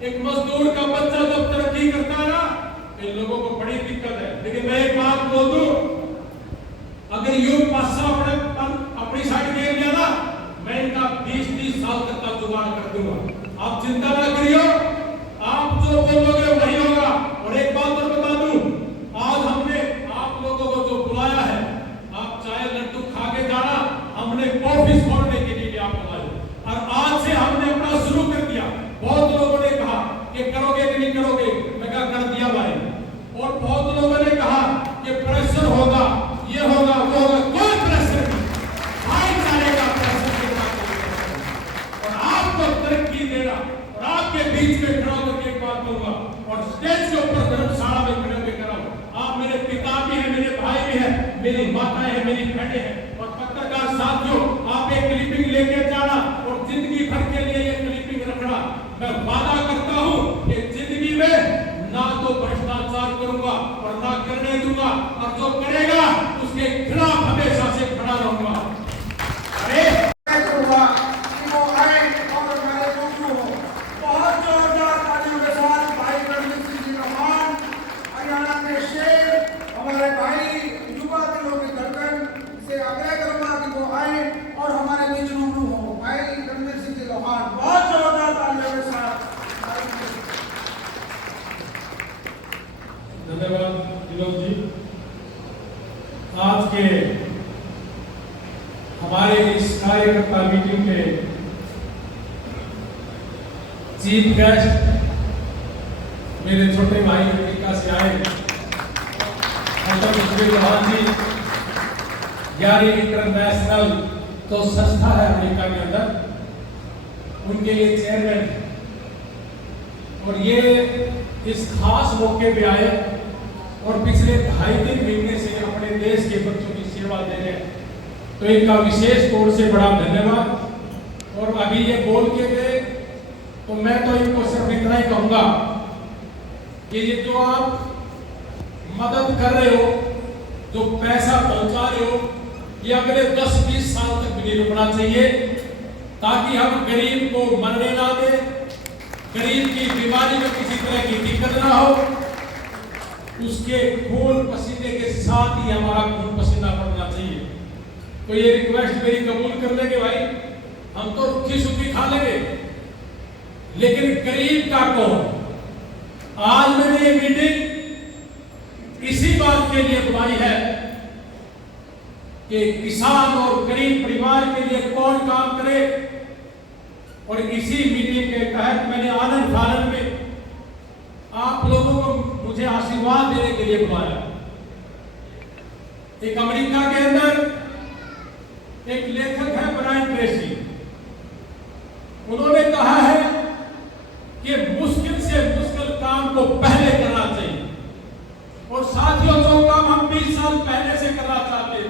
एक मजदूर का बच्चा जब तरक्की करता है ना, इन लोगों को बड़ी दिक्कत है। लेकिन मैं एक बात बोल दूं, अगर यूं पासा अपनी साइड दे लिया ना, मैं इनका 20-30 साल तक का जुगाड़ कर दूंगा। आप चिंता ना करियो, आप जो बोलोगे वही होगा। और एक बात और बता दूं, आज हमने आप लोगों को जो बुलाया है, आप चाहे लड्डू खा के जाना, हमने ऑफिस खोलने के लिए आप बुलाया और आज से हमने अपना शुरू कर दिया। बहुत लोगों ने कहा कि करोगे कि नहीं करोगे, मैं कहा कर दिया भाई। और बहुत लोगों ने कहा कि प्रेशर होगा, ये होगा, वो होगा, कोई प्रेशर नहीं, भाईचारे का प्रेशर देना। और आपको तरक्की देना और आपके बीच में खड़ा होकर एक बात कहूंगा और स्टेज के ऊपर धर्मशाला में खड़े होकर कराऊं। आप मेरे पिता भी हैं, मेरे भाई भी हैं, मेरी माताएं हैं, मेरी बहनें हैं। और पत्रकार साथियों, आप एक क्लिपिंग लेके जाना और जिंदगी भर के लिए ये क्लिपिंग रखना। मैं वादा करता हूं कि जिंदगी में ना तो भ्रष्टाचार करूंगा और ना करने दूंगा, और जो करेगा उसके खिलाफ हमेशा से खड़ा रहूंगा। अरे बहुत जोरदार तालियों के साथ भाई रणवीर सिंह जी रमान, हरियाणा के शेर, हमारे भाई युवा दिलों की धड़कन से आग्रह करूंगा कि वो आए और हमारे बीच रूबरू हो। भाई रणवीर सिंह जी रमान, बहुत जोरदार तालियों के साथ। धन्यवाद विनोद जी। आज के हमारे इस कार्यकर्ता मीटिंग के चीफ गेस्ट मेरे छोटे भाई अमेरिका से आए चौहान जी, 11 इंटरनेशनल तो संस्था है अमेरिका के अंदर, उनके ये चेयरमैन, और ये इस खास मौके पे आए और पिछले 2.5-3 महीने से अपने देश के बच्चों की सेवा दे रहे हैं। तो इनका विशेष तौर से बड़ा धन्यवाद। और अभी ये बोल के गए तो मैं तो इनको सिर्फ इतना ही कहूंगा कि ये जो आप मदद कर रहे हो, जो पैसा पहुंचा रहे हो, ये अगले 10-20 साल तक भी नहीं रुकना चाहिए, ताकि हम गरीब को मरने ना दें, गरीब की बीमारी में किसी तरह की दिक्कत ना हो। उसके खून पसीने के साथ ही हमारा खून पसीना पड़ना चाहिए। तो ये रिक्वेस्ट मेरी कबूल कर लेंगे भाई, हम तो रुखी सुखी खा लेंगे, लेकिन गरीब का कौन? आज मैंने ये मीटिंग इसी बात के लिए बुलाई है कि किसान और गरीब परिवार के लिए कौन काम करे। और इसी मीटिंग के तहत मैंने आनंद फानंद में आप लोगों को मुझे आशीर्वाद देने के लिए बुलाया। एक अमेरिका के अंदर एक लेखक है ब्रायन ट्रेसी, उन्होंने कहा है कि मुश्किल से मुश्किल काम को पहले करना चाहिए। और साथियों, जो काम हम 20 साल पहले से करना चाहते थे,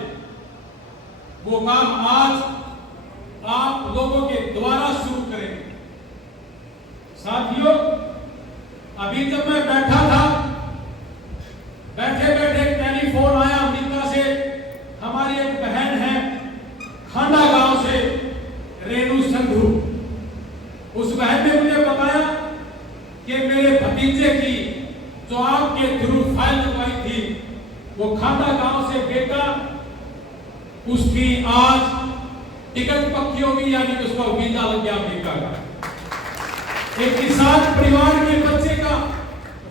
वो काम आज आप लोगों के द्वारा शुरू करेंगे। साथियों, अभी जब मैं बैठा था, बैठे बैठे टेलीफोन आया अमेरिका से। हमारी एक बहन है खांडा गांव से, रेणु संधू, उस बहन ने मुझे बताया कि मेरे भतीजे की जो आपके थ्रू फाइल लगवाई थी, वो खांडा गांव से बेटा, उसकी आज टिकट पक्की होगी, यानी कि उसका वीजा लग गया अमेरिका का। एक किसान परिवार के बच्चे का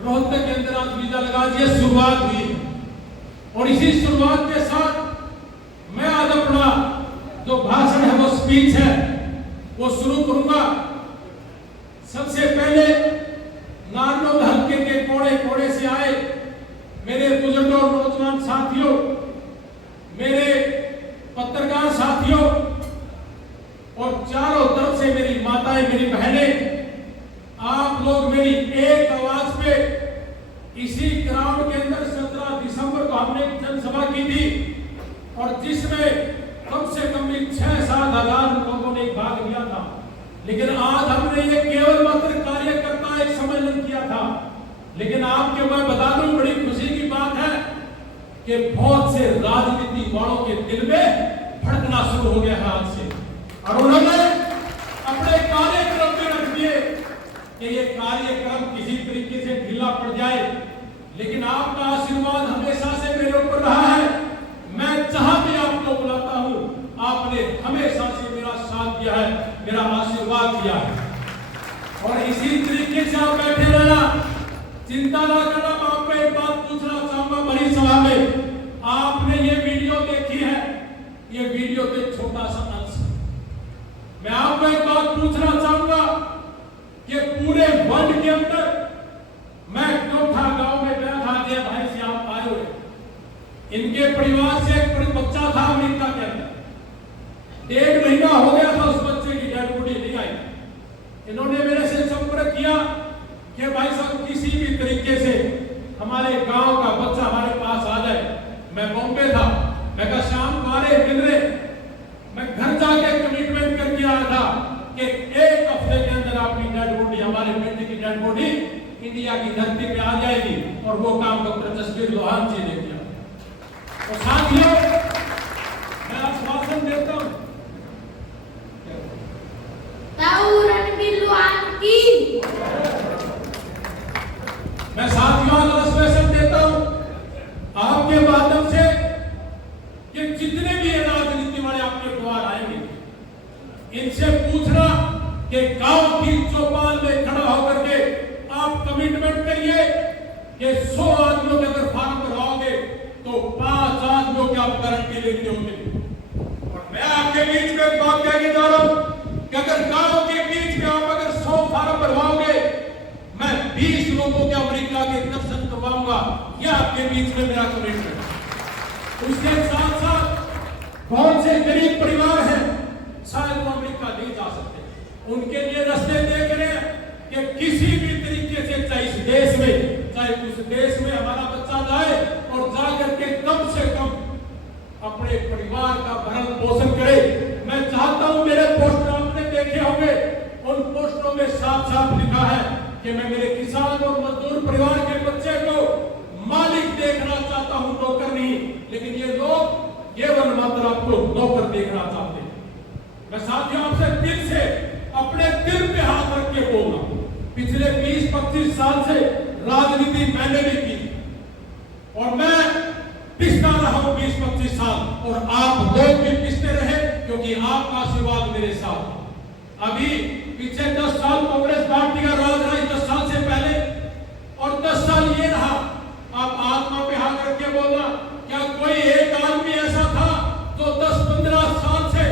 रोहतक के अंदर आज वीजा लगा। ये शुरुआत हुई है और इसी शुरुआत के साथ मैं आज अपना जो भाषण है, वो स्पीच है, वो शुरू करूंगा। सबसे पहले नारनौल हल्के के कोने कोने से आए मेरे बुजुर्गों और नौजवान साथियों, मेरे पत्रकार साथियों, और चारों तरफ से मेरी माताएं, मेरी बहनें, आप लोग मेरी एक आवाज पे इसी ग्राउंड के अंदर 17 दिसंबर को हमने एक जनसभा की थी, और जिसमें कम से कम 6-7 हजार लोगों ने भाग लिया था। लेकिन आज हमने ये केवल मात्र कार्यकर्ता एक सम्मेलन किया था, लेकिन आपके मैं बता दूं, बड़ी खुशी की बात है कि बहुत से राजनीति वालों के दिल में भड़कना शुरू हो गया है आज से, और उन्होंने अपने कार्यक्रम में रख दिए कि ये कार्यक्रम किसी तरीके से ढीला पड़ जाए, लेकिन आपका आशीर्वाद हमेशा से मेरे ऊपर रहा है। मैं जहां भी आपको बुलाता हूं, आपने हमेशा से मेरा साथ दिया है, मेरा आशीर्वाद दिया है। और इसी तरीके से आप बैठे रहना, चिंता ना करना। मैं आपको एक बात पूछना चाहूंगा बड़ी सभा में, आपने ये वीडियो देखी है, ये वीडियो के छोटा सा अंश। मैं आपको एक बात पूछना चाहूंगा कि पूरे वर्ल्ड के अंदर मैं चौथा गांव में गया था, जय भाई से आप आए हुए, इनके परिवार से एक बच्चा था अमेरिका के अंदर, 1.5 महीना हो गया था, उस बच्चे की डेड बॉडी नहीं आई। इन्होंने मेरे से संपर्क किया कि भाई साहब किसी भी तरीके से हमारे गांव का बच्चा हमारे पास आ जाए। मैं बॉम्बे था, मैं कहा शाम को आ रहे मिल रहे, मैं घर जाके कमिटमेंट करके आया था कि 1 हफ्ते के अंदर आपकी डेड बॉडी, हमारे बेटे की डेड बॉडी इंडिया की धरती पे आ जाएगी। और वो काम डॉक्टर जसवीर लोहान जी ने किया। तो साथियों, मैं आश्वासन देता हूं, मैं साथियों आश्वासन देता हूं आपके माध्यम से कि जितने भी राजनीति वाले आपके द्वार आएंगे, इनसे पूछना कि गांव की चौपाल में खड़ा होकर के आप कमिटमेंट करिए कि 100 आदमियों के अगर फार्म भरवाओगे तो 5 आदमियों के आप गारंटी लेते होंगे। और मैं आपके बीच में एक बात कहने जा रहा हूं कि अगर गांव के बीच में आप अगर 100 फार्म भरवाओगे, मैं 20 लोगों के अमेरिका के दर्शन करवाऊंगा। यह आपके बीच में मेरा कमिटमेंट। उसके साथ साथ कौन से गरीब परिवार हैं शायद वो अमेरिका नहीं जा सकते, उनके लिए रास्ते देख रहे हैं कि किसी भी तरीके से, चाहे इस देश में चाहे उस देश में हमारा बच्चा जाए और जाकर के कम से कम अपने परिवार का भरण पोषण करे। मैं चाहता हूं, मेरे पोस्टर आपने देखे होंगे, उन पोस्टरों में साफ साफ लिखा है कि मैं मेरे किसान और मजदूर परिवार के बच्चे को मालिक देखना चाहता हूं, नौकर नहीं। लेकिन ये लोग केवल मात्र आपको नौकर देखना चाहते हैं। मैं साथियों आपसे दिल से, अपने दिल पे हाथ रख के बोल रहा हूं, पिछले 20-25 साल से राजनीति मैंने भी की और मैं पिसता रहा हूं 20-25 साल, और आप लोग भी पिसते रहे क्योंकि आपका आशीर्वाद मेरे साथ। अभी पीछे 10 साल कांग्रेस पार्टी का राज रहा, 10 साल से पहले, और 10 साल ये रहा। आप आत्मा पे हाथ रख के बोलना, क्या कोई एक आदमी ऐसा था जो 10-15 साल से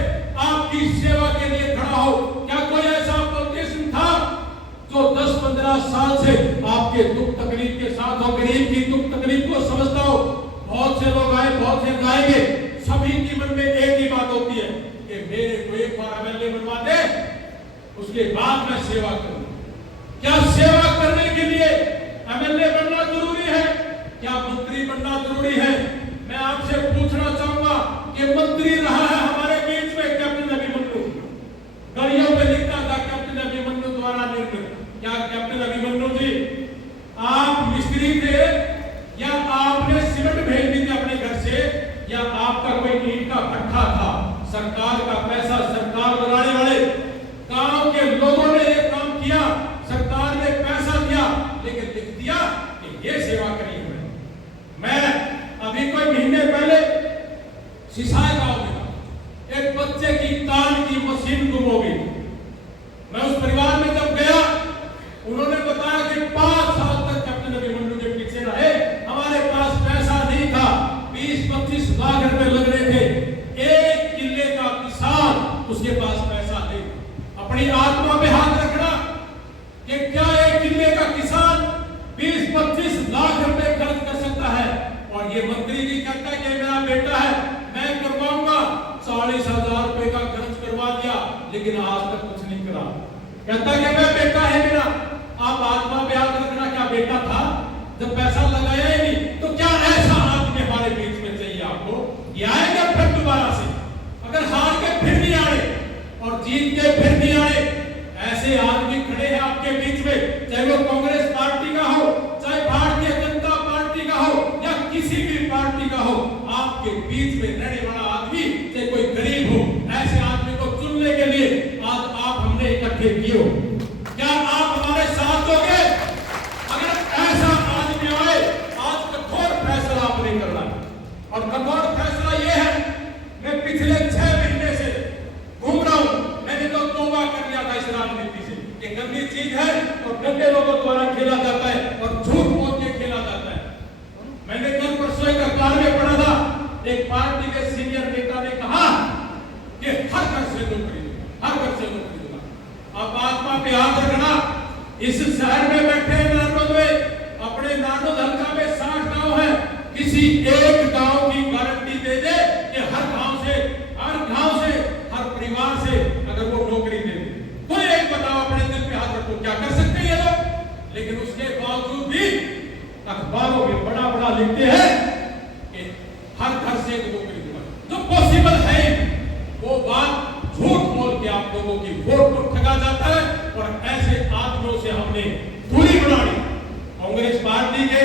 आपकी सेवा के लिए खड़ा हो? क्या कोई ऐसा पॉलिटिशियन था जो 10-15 साल से आपके दुख तकलीफ के साथ हो, गरीब की दुख तकलीफ को समझता हो? बहुत से लोग आए, बहुत से गाएंगे, सभी के मन में एक ही बात होती है कि मेरे को एक बार एमएलए बनवा दे, उसके बाद मैं सेवा करूं। क्या सेवा करने के लिए एमएलए बनना जरूरी है? क्या मंत्री बनना जरूरी है? मैं आपसे पूछना चाहूंगा कि मंत्री रहा है हमारे बीच में कैप्टन अभिमन्यु, गलियों पे लिखता था कैप्टन अभिमन्यु द्वारा निर्मित। क्या कैप्टन अभिमन्यु जी आप मिस्त्री थे, या आपने सीमेंट भेज दी थी अपने घर से, या आपका कोई ईंट का भट्ठा था? सरकार का पैसा सरकार बनाने वाले गांव के लोगों ने ये काम किया, सरकार ने पैसा दिया, लेकिन लिख दिया कि ये सेवा करी है। मैं अभी कोई महीने पहले सिसाई गांव में था, एक बच्चे की कान की मशीन गुम हो गई। मैं उस परिवार में जब गया, उन्होंने बताया कि 5 साल तक कैप्टन अभिमन्यु के पीछे रहे, हमारे पास पैसा नहीं था, 20-25 लाख रुपए लग रहे थे। 1 किले का किसान, उसके पास पैसा नहीं। अपनी आत्मा पे हाथ रखना कि क्या 1 किले का किसान 20-25 लाख रुपए खर्च कर सकता है? और ये मंत्री जी कहता है कि मेरा बेटा है, मैं करवाऊंगा। 40,000 रुपए का खर्च करवा दिया, लेकिन आज तक कुछ नहीं करा। कहता है कि मैं बेटा है मेरा। आप आत्मा पे हाथ रखना, क्या बेटा था जब पैसा लगाया ही नहीं? तो क्या ऐसा आदमी हमारे बीच में चाहिए आपको? ये आएगा फिर दोबारा से, अगर हार के फिर नहीं आए और जीत के फिर नहीं आए, ऐसे आदमी खड़े हैं आपके बीच में, चाहे वो कांग्रेस पार्टी का हो, चाहे भारतीय जनता पार्टी का हो, या किसी भी पार्टी का हो, आपके बीच में रहने वाला आदमी, चाहे कोई गरीब हो, ऐसे आदमी को चुनने के लिए आज आप हमने इकट्ठे किए हो। क्या आप हमारे साथ नकली चीज है और गंदे लोगों द्वारा खेला जाता है और झूठ बोल के खेला जाता है। मैंने कल परसों एक अखबार में पढ़ा था, एक पार्टी के सीनियर नेता ने कहा कि हर घर से नौकरी दूंगा, हर घर से नौकरी दूंगा। अब आत्मा पे हाथ रखना, इस शहर में बैठे नारनौल में, अपने नारनौल हल्का में 60 गांव है, किसी एक गांव की गारंटी दे दे कि हर गांव से, हर परिवार से अगर वो नौकरी दे दे, कोई एक बताओ, अपने दिल पे हाथ रखो, क्या कर सकते हैं ये लोग? लेकिन उसके बावजूद भी अखबारों में बड़ा बड़ा लिखते हैं कि हर घर से एक नौकरी दूंगा। जो पॉसिबल है वो बात झूठ बोल के आप लोगों की वोट को ठगा जाता है और ऐसे आदमियों से हमने दूरी बनानी। कांग्रेस पार्टी के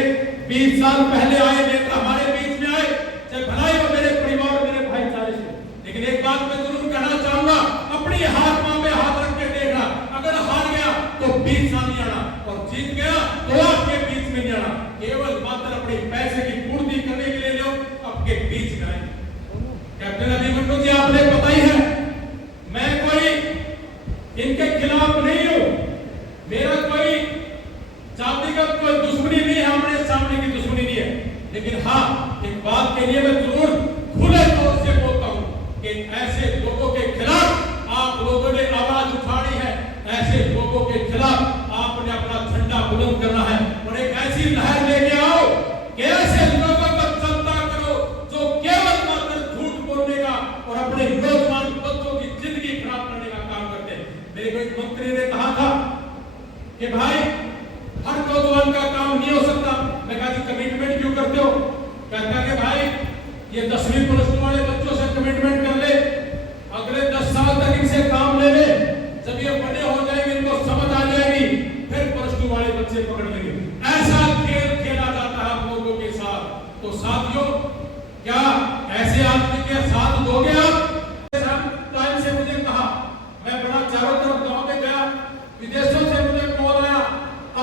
20 साल पहले आए नेता हमारे बीच में आए, चाहे भलाई हो मेरे परिवार और मेरे भाईचारे से, लेकिन एक बात मैं जरूर कहना चाहूंगा, अपनी हाथ मां में हाथ रख के देखना, अगर हार गया तो 20 साल नहीं आना और जीत गया तो आपके बीच में नहीं आना। केवल मात्र अपने पैसे की पूर्ति करने के लिए लोग आपके बीच में आए। कैप्टन अभिमन्यु जी, आपने पता ही है, मैं कोई इनके खिलाफ नहीं हूं, मेरा कोई जातिगत कोई दुश्मनी नहीं है, हमारे सामने की दुश्मनी नहीं है, लेकिन हाँ एक बात के लिए मैं जरूर खुले तौर से बोलता हूं कि ऐसे लोगों के खिलाफ आप लोगों ने आवाज उठानी है, ऐसे लोगों के खिलाफ आपने अपना झंडा बुलंद करना है और एक ऐसी लहर लेके आओ कि ऐसे लोगों को चलता करो जो केवल मात्र झूठ बोलने का और अपने नौजवान बच्चों की जिंदगी खराब करने का काम करते हैं। मेरे को एक मंत्री ने कहा था कि भाई हर नौजवान का काम नहीं हो सकता। मैं कहा जी कमिटमेंट क्यों करते हो? कहता कि भाई ये 10वीं प्लस 2 वाले बच्चों से कमिटमेंट कर ले, अगले 10 साल तक इनसे काम ले ले, जब ये बड़े हो जाएंगे इनको समझ आ जाएगी, फिर प्लस 2 वाले बच्चे पकड़ लेंगे। ऐसा खेल खेला जाता है आप लोगों के साथ। तो साथियों, क्या ऐसे आदमी के साथ दोगे आप? टाइम से मुझे कहा, मैं बड़ा चारों तरफ गांव में गया, विदेशों से मुझे कॉल आया,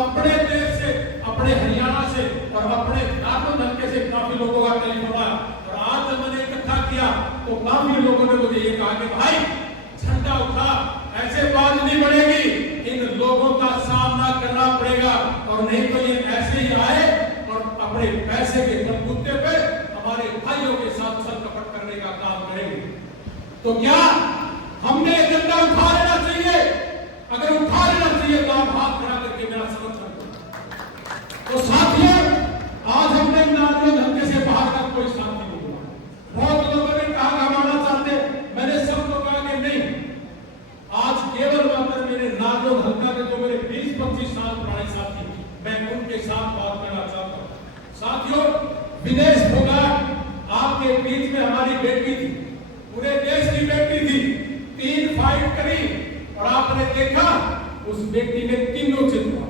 अपने देश से, अपने हरियाणा से और अपने नारनौल हल्के से काफी लोगों का टेलीफोन आया और आज जब मैंने इकट्ठा किया तो काफी लोगों ने मुझे ये कहा कि भाई झंडा उठा, ऐसे बात नहीं बढ़ेगी, इन लोगों का सामना करना पड़ेगा और नहीं तो ये ऐसे ही आए और अपने पैसे के बलबूते पे हमारे भाइयों के साथ छल कपट करने का काम करेंगे। तो क्या हमने एजेंडा उठा लेना चाहिए? अगर उठा लेना चाहिए तो आप हाथ खड़ा करके मेरा समर्थन करो। तो साथियों, आज हमने नारनौल हल्के से बाहर का कोई साथ नहीं हुआ। बहुत लोगों ने कहा हमारा चाहते, मैंने सबको कहा कि नहीं, आज केवल मात्र मेरे नारनौल हल्का के जो मेरे 20-25 साल पुराने साथी, मैं उनके साथ बात करना चाहता हूं। साथियों, विदेश फोगाट आपके बीच में हमारी बेटी थी, पूरे देश की बेटी थी, 3 फाइट करी और आपने देखा उस बेटी ने तीनों जीता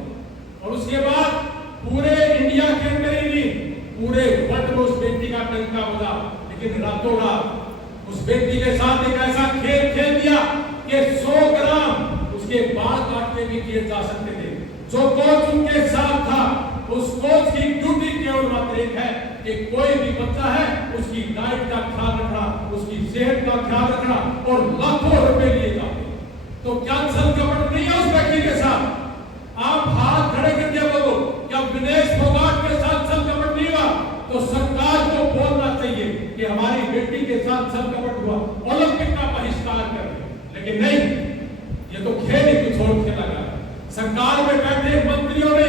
और उसके बाद पूरे इंडिया के अंदर ही नहीं, पूरे वर्ल्ड में उस बेटी का डंका बजा। लेकिन रातों रात उस बेटी के साथ एक ऐसा खेल खेल दिया कि 100 ग्राम उसके बाल काटने भी किए जा सकते थे। जो कोच उनके साथ था, उस कोच की ड्यूटी केवल मात्र एक है कि कोई भी बच्चा है उसकी डाइट का ख्याल रखना, उसकी सेहत का ख्याल रखना और लाखों रुपए लिए जाते। तो क्या छल कपट नहीं है उस व्यक्ति के साथ? आप हाथ खड़े करके बोलो, क्या विदेश फोगाट के साथ छल कपट नहीं हुआ? तो सरकार को बोलना चाहिए कि हमारी बेटी के साथ छल कपट हुआ, ओलंपिक का बहिष्कार कर दे। लेकिन नहीं, ये तो खेल ही कुछ और खेला गया। सरकार में बैठे मंत्रियों ने,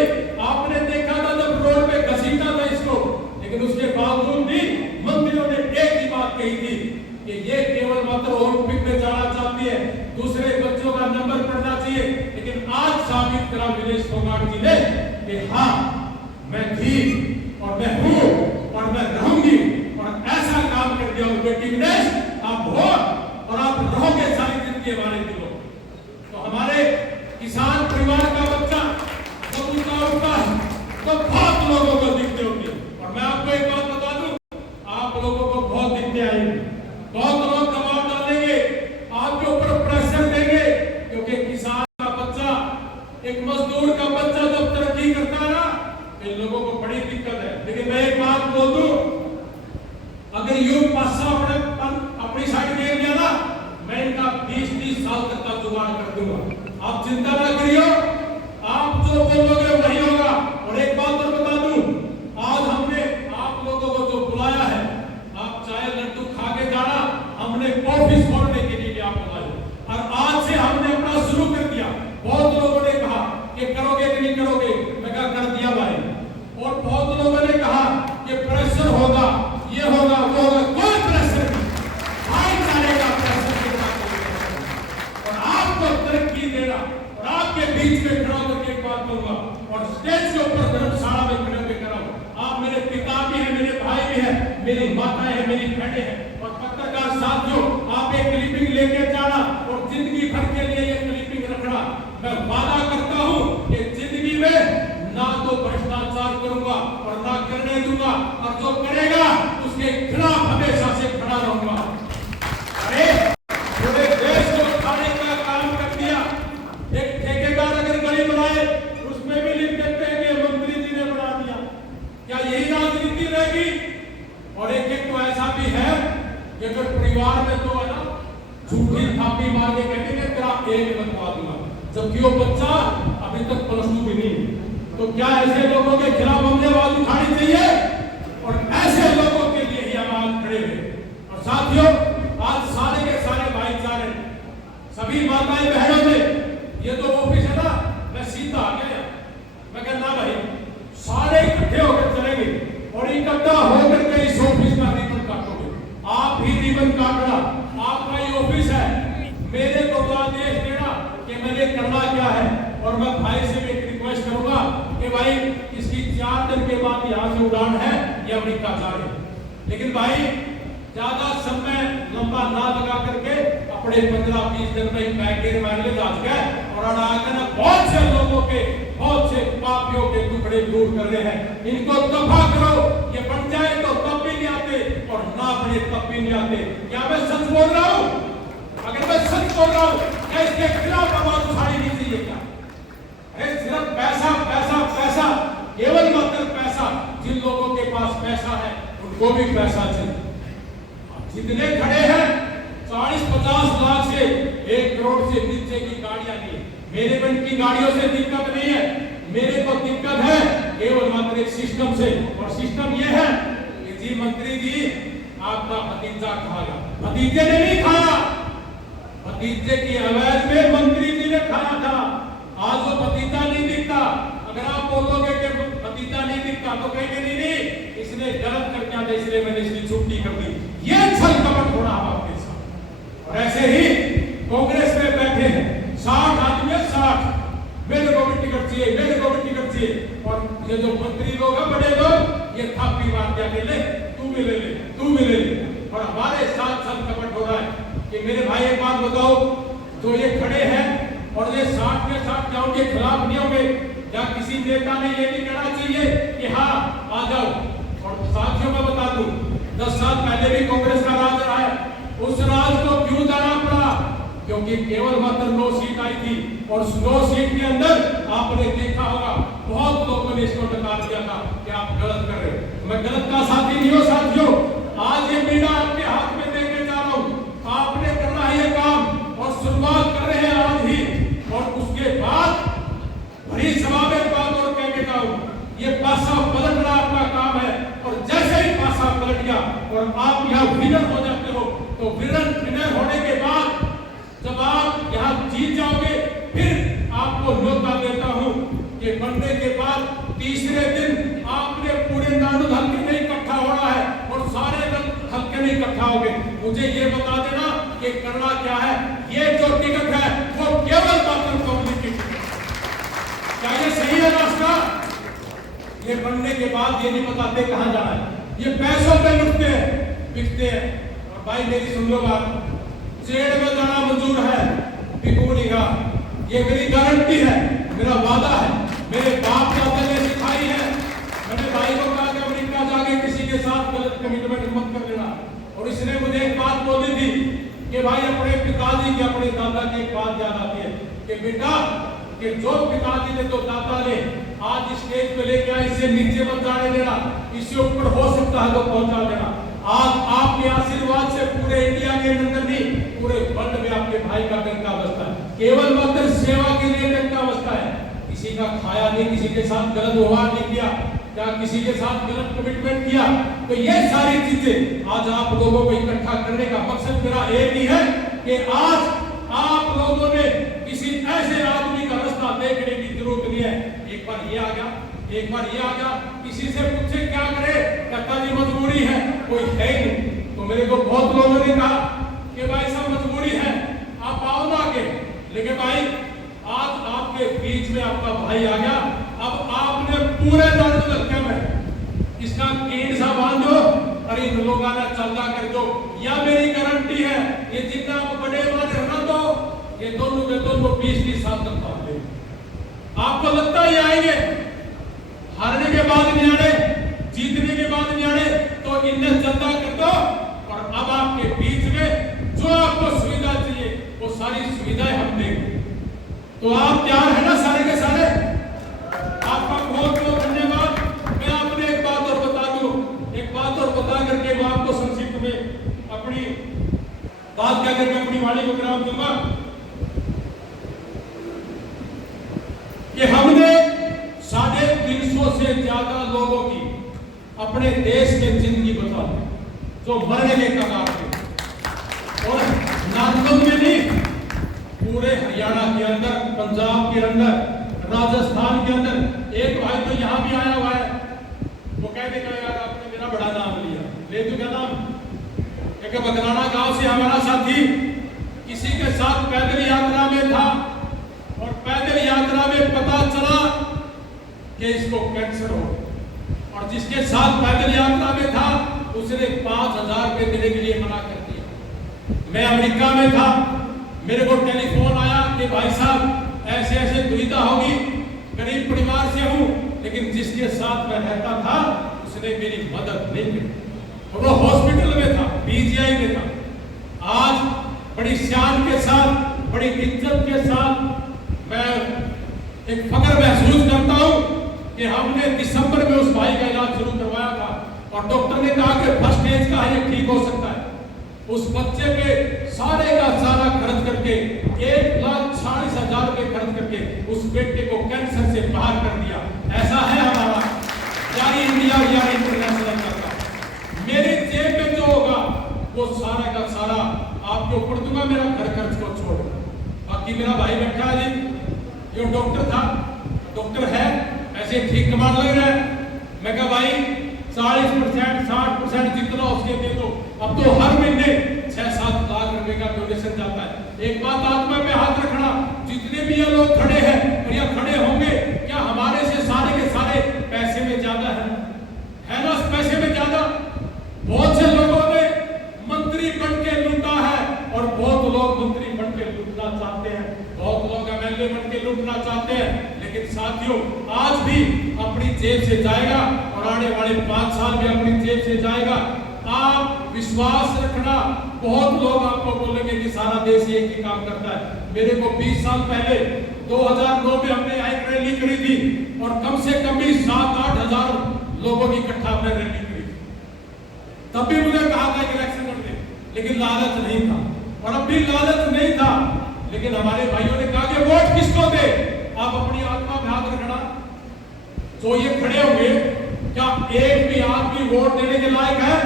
आपने देखा था जब रोड पे घसीटा था इसको, लेकिन उसके बावजूद भी मंत्रियों ने एक ही बात कही थी कि ये केवल मात्र ओलंपिक में जाना चाहती है, दूसरे बच्चों का नंबर पढ़ना चाहिए। लेकिन आज साबित करा विदेश फोगाट जी ने कि हाँ, मैं थी और मैं हूं और मैं रहूंगी और ऐसा काम कर दिया बेटी विदेश, आप हो और आप रहोगे सारी जिंदगी हमारे दिलों। तो हमारे किसान परिवार का बच्चा जब उनका उठता है तो बहुत लोगों को दिखते होंगे और मैं आपको एक बात बता दूं, आप लोगों को बहुत दिखते आएंगे, बहुत लोग दबाव डालेंगे, आपके ऊपर प्रेशर देंगे, क्योंकि किसान का बच्चा, एक मजदूर का बच्चा जब तरक्की करता है ना, इन लोगों को बड़ी दिक्कत है। लेकिन मैं एक बात बोल दूं, अगर यूं पासा अपनी साइड दे लिया ना, मैं इनका 20-30 साल तक का जुगाड़ कर दूंगा। आप चिंता ना करियो, और स्टेज के ऊपर धर्मशाला में खड़े होकर कर रहा हूं। आप मेरे पिता भी हैं, मेरे भाई भी हैं, मेरी माताएं हैं, मेरी बहनें हैं। और पत्रकार साथियों, आप एक क्लिपिंग लेके जाना और जिंदगी भर के लिए ये क्लिपिंग रखना। मैं वादा करता हूं कि जिंदगी में ना तो भ्रष्टाचार करूंगा और ना करने दूंगा, और जो करेगा उसके खिलाफ हमेशा से खड़ा रहूंगा। अरे पूरे देश को खाने का काम कर दिया। एक ठेकेदार अगर गली बनाए उसमें भी लिख देते हैं कि मंत्री जी ने बना दिया। क्या यही राजनीति रहेगी? और एक एक तो ऐसा भी है कि अगर परिवार में तो है ना झूठी थापी मार के कहते हैं तेरा एक बनवा दूंगा, जबकि वो बच्चा अभी तक +2 भी नहीं। तो क्या ऐसे लोगों के खिलाफ हमने आवाज उठानी चाहिए? और ऐसे लोगों के लिए ही आवाज खड़े हुए। और साथियों, आज सारे के सारे भाईचारे, सभी माताएं बहनों ने, ये तो ऑफिस है ना, मैं सीधा आ गया। मैं कहना भाई सारे इकट्ठे होकर चलेंगे और इकट्ठा होकर के इस ऑफिस का रिबन काटोगे। आप ही रिबन काटना, आपका ही ऑफिस है। मेरे को तो आदेश देना कि मैंने करना क्या है। और मैं भाई से भी एक रिक्वेस्ट करूंगा कि भाई इसकी 4 दिन के बाद यहाँ से उड़ान है, ये अमेरिका जा रहे। लेकिन भाई ज्यादा समय लंबा ना लगा करके अपने 15-20 दिन में बैगेर मारले जाज गए और आगे ना बहुत से लोगों के, बहुत से पापियों के टुकड़े दूर कर रहे हैं। इनको दफा करो। ये बन जाए तो तब भी नहीं आते और ना बने तब भी नहीं आते। क्या मैं सच बोल रहा हूँ? अगर मैं सच बोल रहा हूँ, क्या इसके खिलाफ आवाज उठानी नहीं चाहिए क्या? अरे सिर्फ पैसा पैसा पैसा, केवल मात्र पैसा। जिन लोगों के पास पैसा है उनको भी पैसा चाहिए। जितने खड़े हैं 40-50 लाख से 1 करोड़ से नीचे की गाड़ियां नहीं। मेरे बन की गाड़ियों से दिक्कत नहीं है, मेरे को दिक्कत है केवल मात्र एक सिस्टम से। और सिस्टम ये है कि जी मंत्री जी आपका भतीजा खाया, भतीजे ने नहीं खाया, भतीजे की आवाज में मंत्री जी ने खाया था। आज वो भतीजा नहीं दिखता। अगर आप बोलोगे कि भतीजा नहीं दिखता तो कहेंगे नहीं इसने गलत करके आता इसलिए मैंने इसकी छुट्टी कर दी। ये छल कपट हो रहा है आपके साथ। और ऐसे ही कांग्रेस में बैठे हैं 60 आदमी, 60 मेरे को भी टिकट चाहिए, मेरे को भी टिकट चाहिए। और ये जो मंत्री लोग हैं, बड़े लोग, ये थापी मार के आके ले, तू भी ले ले, तू भी ले ले। और हमारे साथ छल कपट हो रहा है कि मेरे भाई एक बात बताओ, जो ये खड़े हैं और ये 60 में 60 क्या उनके खिलाफ नहीं होंगे? क्या किसी नेता ने ये नहीं कहना चाहिए कि हाँ आ जाओ? और साथियों मैं बता दूं, 10 साल पहले भी कांग्रेस का राज रहा है। उस राज को क्यों जाना पड़ा? क्योंकि केवल मात्र 9 सीट आई थी और 9 सीट के अंदर आपने देखा होगा बहुत लोगों ने इसको नकार दिया था कि आप गलत कर रहे हो। मैं गलत का साथी नहीं हूं साथियों। आज ये मीडिया आपके हाथ में देके जा रहा हूं, आपने करना है ये काम और शुरुआत कर रहे हैं आज ही। और उसके बाद बड़ी सभा में बात और कह के जाऊं, ये पासा पलटना आपका काम है। और जैसे ही पासा पलट गया और आप यहाँ विनर हो जाते हो, तो विनर होने के बाद जब आप यहाँ जीत जाओगे, फिर आपको न्योता देता हूं कि बनने के बाद तीसरे दिन आपने पूरे नानुद हल्के में इकट्ठा होना है और सारे हल्के में इकट्ठा होगे। मुझे ये बता देना कि करना क्या है। ये जो टिकट है वो केवल मात्र पब्लिक की टिकट। क्या ये सही है रास्ता? ये बनने के बाद ये नहीं बताते कहां जाना है, ये पैसों पे लुटते हैं, बिकते हैं। और भाई मेरी सुन लो बात, जेल में जाना मंजूर है, बिकूंगा, ये मेरी गारंटी है, मेरा वादा है, मेरे बाप दादा ने सिखाई है। मैंने भाई को कहा कि अमेरिका जाके किसी के साथ गलत कमिटमेंट मत कर लेना। और इसने मुझे एक बात बोली थी कि भाई अपने पिताजी की, अपने दादा की एक बात याद आती है कि बेटा कि जो पिताजी ने, तो दादा ने आज स्टेज पे लेके आए, इसे नीचे मत जाने देना, इससे ऊपर हो सकता है तो पहुंचा देना। आज आपके आशीर्वाद से पूरे इंडिया के अंदर नहीं, पूरे वर्ल्ड में आपके भाई का डंका बजता है। केवल मात्र सेवा के लिए डंका बजता है। किसी का खाया नहीं, किसी के साथ गलत व्यवहार नहीं किया, क्या किसी के साथ गलत कमिटमेंट किया। तो ये सारी चीजें आज आप लोगों को इकट्ठा करने का मकसद मेरा एक ही है कि आज आप लोगों ने किसी ऐसे आदमी का रास्ता देखने की जरूरत नहीं है। एक बार ये आ गया, एक बार ये आ गया, किसी से पूछे क्या करे, कहता जी मजबूरी है, कोई है नहीं। तो मेरे को बहुत लोगों ने कहा कि भाई साहब मजबूरी है, आप आओ ना आके। लेकिन भाई आज आपके बीच में आपका भाई आ गया, अब आपने पूरे दर्द धक्के में इसका कीड़ सा बांध दो और इन लोगों ने चलता कर दो। या मेरी गारंटी है, ये जितना बड़े बात रहना तो ये दोनों के दोनों 20-20 साल तक भाग लेंगे। आपको लगता ही आएंगे, हारने के बाद नहीं आने, जीतने के बाद नहीं आने, तो इन्हें चलता कर दो और अब आपके बीच में जो आपको सुविधा चाहिए वो सारी सुविधाएं हम देंगे। तो आप तैयार है ना सारे के सारे? आपका बहुत बहुत धन्यवाद। मैं आपने एक बात और बता दूं, एक बात और बता करके मैं आपको संक्षिप्त में अपनी बात कह करके अपनी वाणी को विराम दूंगा कि हमने 350 से ज्यादा लोगों की अपने देश में जिंदगी बचा दी जो मरने के कगार थे, और नागपुर में नहीं, पूरे हरियाणा के अंदर, पंजाब के अंदर, राजस्थान के अंदर। एक भाई तो यहाँ भी आया हुआ है, वो कहते हैं यार आपने मेरा बड़ा नाम लिया, ले तू क्या नाम? एक बगनाना गांव से हमारा साथी किसी के साथ पैदल यात्रा में था और पैदल यात्रा में पता चला कि इसको कैंसर हो, और जिसके साथ पैदल यात्रा में था उसने 5,000 रुपए देने के लिए मना कर दिया। मैं अमेरिका में था, मेरे को टेलीफोन आया कि भाई साहब ऐसे ऐसे दुविधा होगी, गरीब परिवार से हूं, लेकिन जिसके साथ मैं रहता था उसने मेरी मदद नहीं की, और वो हॉस्पिटल में था, पीजीआई में था। आज बड़ी शान के साथ, बड़ी इज्जत के साथ मैं एक फख्र महसूस करता हूं कि हमने दिसंबर में उस भाई का इलाज शुरू करवाया था और डॉक्टर ने कहा कि फर्स्ट स्टेज का ये ठीक हो सकता है। उस बच्चे पे सारे का सारा खर्च करके 1,40,000 रुपए खर्च करके उस बेटे को कैंसर से बाहर कर दिया। ऐसा है हमारा यारी इंडिया, यारी इंटरनेशनल का। मेरी जेब में जो होगा वो सारा का सारा आपके ऊपर दूंगा, मेरा घर खर्च को छोड़। बाकी मेरा भाई बैठा है जी, जो डॉक्टर था, डॉक्टर है, ऐसे ठीक कमांड लग रहा है। मैं कहा भाई 40%, 60% जितना उसके दे दो। अब तो हर महीने 6-7 लाख रुपए का डोनेशन जाता है। एक बात आत्मा पे हाथ रखना, जितने भी ये लोग खड़े हैं और या खड़े होंगे, क्या हमारे से सारे के सारे पैसे में ज्यादा है ना? पैसे में ज्यादा बहुत से लोगों ने मंत्री बन के लूटा है और बहुत लोग मंत्री बन के लूटना चाहते हैं, बहुत लोग एमएलए बन के लूटना चाहते हैं। लेकिन साथियों, आज भी अपनी जेब से जाएगा और आने वाले 5 साल भी अपनी जेब से जाएगा। आप विश्वास रखना, बहुत लोग आपको बोलेंगे कि सारा देश एक ही काम करता है। मेरे को 20 साल पहले 2009 में हमने एक रैली करी थी और कम से कम भी 7-8 हजार लोगों की इकट्ठा हमने रैली करी थी। तब भी मुझे कहा था कि इलेक्शन कर दे, लेकिन लालच नहीं था, और अब भी लालच नहीं था। लेकिन हमारे भाइयों ने कहा कि वोट किसको दे? आप अपनी आत्मा में हाथ रखना, जो ये खड़े होंगे, क्या एक भी आदमी वोट देने के लायक है?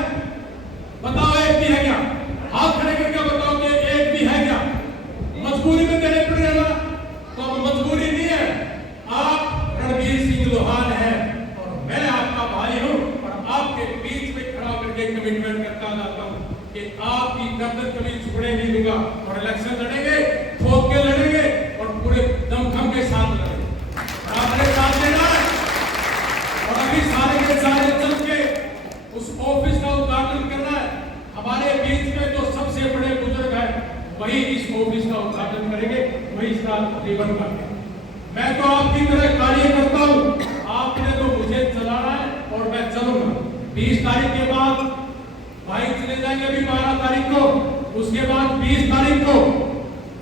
बताओ, एक भी है क्या? हाथ खड़े करके बताओ कि एक भी है क्या? मजबूरी में देने पड़ रहे ना, तो अब मजबूरी नहीं है। आप रणवीर सिंह लोहान है और मैं आपका भाई हूं, और आपके बीच में खड़ा करके कमिटमेंट करता जाता हूं कि आपकी गर्दन कभी झुकने नहीं दूंगा, और इलेक्शन लड़ेंगे, ठोक के लड़ेंगे और पूरे दमखम के साथ लड़ेंगे। आपने साथ देना है, और अभी सारे के सारे चल के उस ऑफिस का उद्घाटन करना है। हमारे बीच में जो सबसे बड़े बुजुर्ग हैं वही इस ऑफिस का उद्घाटन करेंगे, वही इसका रिबन काटेंगे। मैं तो आपकी तरह कार्य करता हूं, आपने तो मुझे चलाना है और मैं चलूंगा। 20 तारीख के बाद भाई चले जाएंगे, अभी 12 तारीख को, उसके बाद 20 तारीख को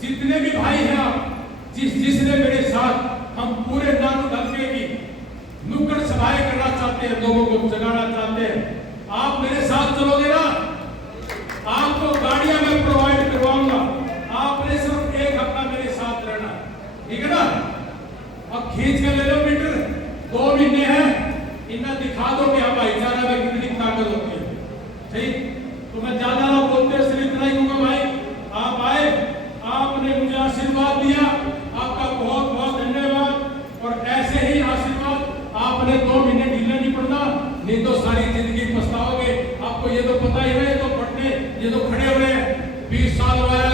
जितने भी भाई हैं आप, जिसने मेरे साथ, हम पूरे दारू हल्के की नुक्कड़ सभाएं करना चाहते हैं, लोगों को जगाना चाहते हैं, आप मेरे साथ चलोगे ना? आपको गाड़ियां मैं प्रोवाइड करवाऊंगा, आपने सिर्फ 1 हफ्ता मेरे साथ रहना, ठीक है ना? अब खींच के ले लो मीटर, 2 महीने हैं, इन्हें दिखा दो कि भाईचारा में कितनी ताकत होती है। ठीक, तो मैं ज्यादा ना बोलते हैं, सिर्फ इतना ही कहूंगा भाई, आप आए, आपने मुझे आशीर्वाद दिया, आपका बहुत बहुत धन्यवाद। और ऐसे ही आशीर्वाद आपने 2 महीने ढीला नहीं पड़ना, नहीं तो सारी जिंदगी पछताओगे। आपको ये तो पता ही है, तो पढ़ने ये तो खड़े हुए हैं, 20 साल में आया,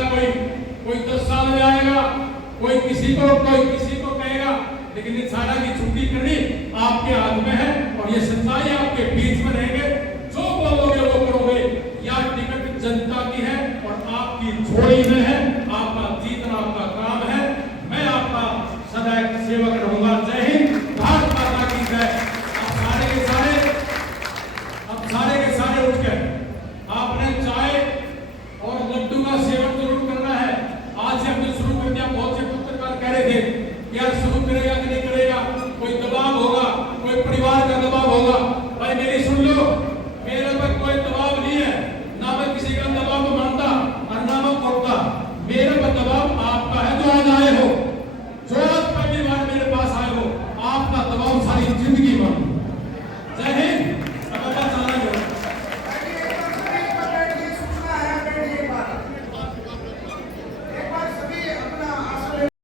कोई 10 साल में आएगा, कोई किसी को कहेगा, लेकिन लेकिन इन सारा की छुट्टी करनी आपके हाथ में है और ये सच्चाई आपके बीच में रहेंगे। जो बोलोगे वो करोगे। यह टिकट जनता की है और आपकी झोली में है। आपका जीतना आपका काम है। मैं आपका सदैव सेवक रहूंगा।